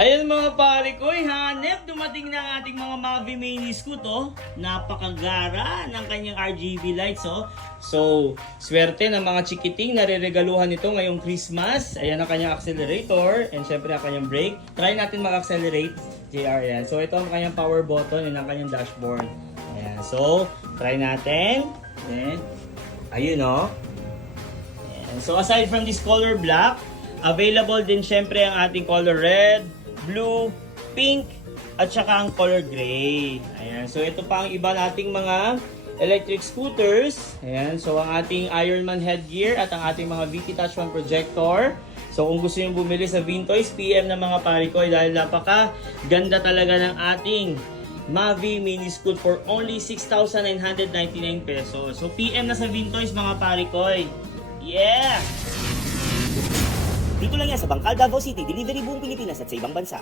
Ayan mga pare ko, hanep, dumating na ang ating mga Mavi Mini Scoot, oh. Napakagara ng kanyang RGB lights, oh. So, swerte ng mga chikiting na reregaluhan nito ngayong Christmas. Ayan ang kanyang accelerator and syempre ang kanyang brake. Try natin mag-accelerate, JR, yan. So, ito ang kanyang power button and ang kanyang dashboard. Ayan, so, try natin. Then, ayun, oh. Ayan. So, aside from this color black, available din syempre ang ating color red, blue, pink, at saka ang color gray. Ayan. So, ito pa ang iba nating mga electric scooters. Ayan. So, ang ating Ironman headgear at ang ating mga VT Touch 1 projector. So, kung gusto nyo bumili sa Vintoys, PM na mga pare ko dahil napaka ganda talaga ng ating Mavi Mini Scoot for only 6,999 pesos. So, PM na sa Vintoys mga pare ko. Yeah! Dito lang yan sa Bangkal, Davao City, delivery buong Pilipinas at sa ibang bansa.